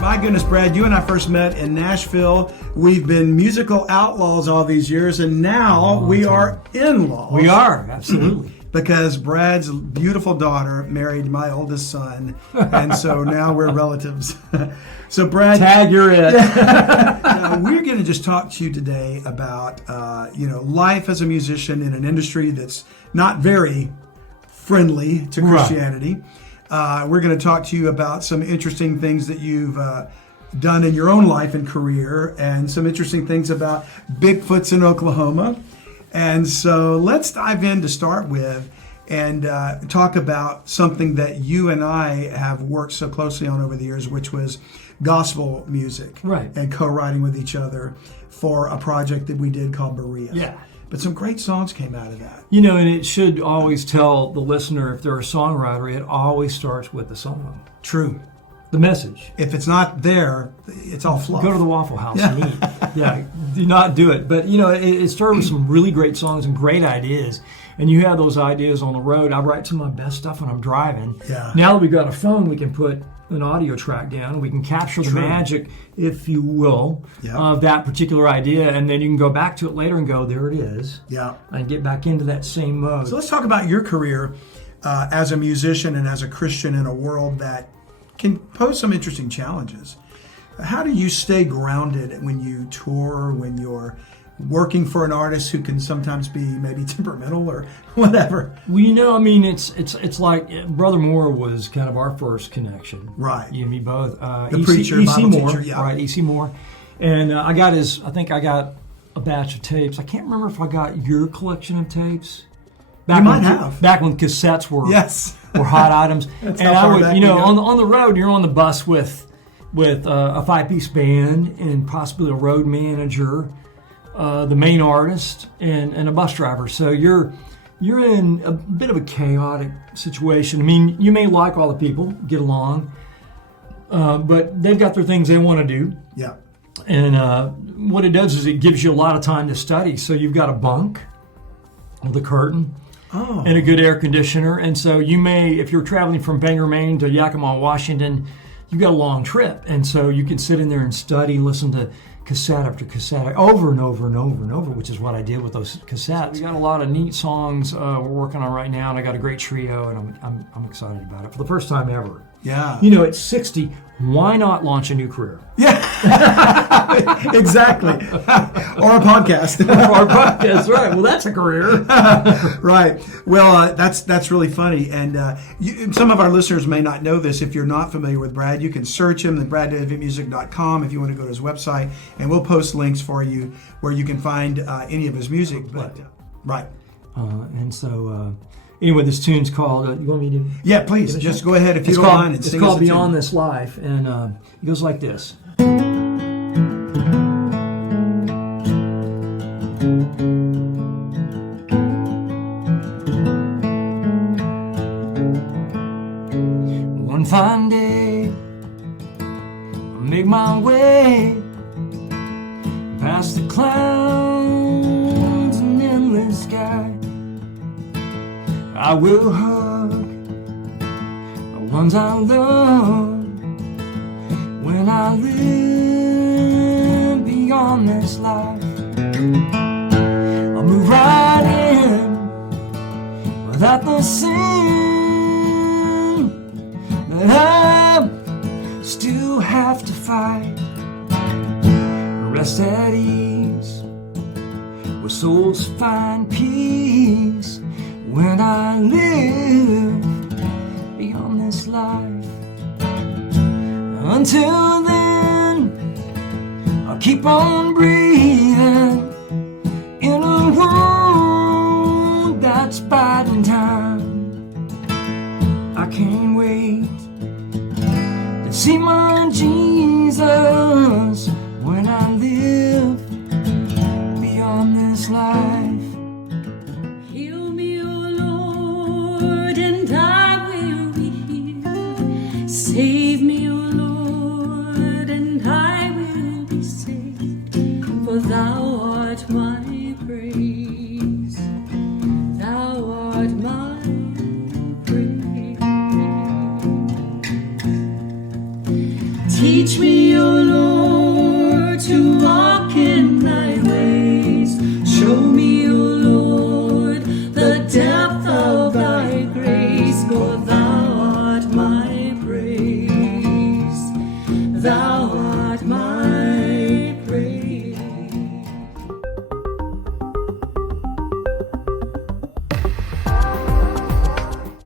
My goodness, Brad, you and I first met in Nashville. We've been musical outlaws all these years, and now we are in-laws. We are, absolutely. Because Brad's beautiful daughter married my oldest son, and so now we're relatives. So, Brad, tag, you're it. We're going to just talk to you today about life as a musician in an industry that's not very friendly to Christianity. Right. We're going to talk to you about some interesting things that you've done in your own life and career, and some interesting things about Bigfoots in Oklahoma. And so let's dive in to start with and talk about something that you and I have worked so closely on over the years, which was gospel music. Right. And co-writing with each other for a project that we did called Berea. Yeah. But some great songs came out of that. You know, and it should always tell the listener, if they're a songwriter, it always starts with the song. True. The message. If it's not there, it's all fluff. Go to the Waffle House and eat. Yeah, do not do it. But, it started with some really great songs and great ideas. And you have those ideas on the road. I write some of my best stuff when I'm driving. Yeah. Now that we've got a phone, we can put an audio track down. We can capture the magic, if you will, of that particular idea. And then you can go back to it later and go, there it is. Yeah. And get back into that same mode. So let's talk about your career as a musician and as a Christian in a world that can pose some interesting challenges. How do you stay grounded when you tour, when you're working for an artist who can sometimes be maybe temperamental or whatever? Well, it's like Brother Moore was kind of our first connection. Right. You and me both. The preacher, E.C. Bible Moore, teacher, yeah. Right, E.C. Moore. And I got a batch of tapes. I can't remember if I got your collection of tapes. You might have. Back when cassettes were yes. were hot items. That's and how far I would, back we go. on the road, you're on the bus with a 5-piece band and possibly a road manager, the main artist, and a bus driver. So you're in a bit of a chaotic situation. I mean, you may like all the people, get along, but they've got their things they want to do. Yeah. And what it does is it gives you a lot of time to study. So you've got a bunk with a curtain. Oh. And a good air conditioner. And so you may, if you're traveling from Bangor, Maine to Yakima, Washington, you've got a long trip. And so you can sit in there and study, listen to cassette after cassette over and over and over and over, which is what I did with those cassettes. We got a lot of neat songs we're working on right now, and I got a great trio, and I'm excited about it for the first time ever. Yeah. At 60, why not launch a new career? Yeah. Exactly. Or a podcast. Or a podcast, right. Well, that's a career. Right. Well, that's really funny. And some of our listeners may not know this. If you're not familiar with Brad, you can search him at braddavidmusic.com if you want to go to his website. And we'll post links for you where you can find any of his music. But right. And so... Anyway, this tune's called, you want me to? Yeah, please. Just go ahead if you don't mind and sing us a tune. It's called Beyond This Life, and it goes like this. One fine day, I'll make my way past the clouds and endless sky. I will hug the ones I love when I live beyond this life. I'll move right in without the sin that I still have to fight. Rest at ease where souls find peace when I live beyond this life. Until then, I'll keep on breathing in a world that's biding time. I can't wait to see my Jesus when I live beyond this life. Save me, O Lord, and I will be saved, for thou art my praise, thou art my praise. Teach me, O Lord, to walk in thy ways. Show me, O Lord, the depth of thy grace. For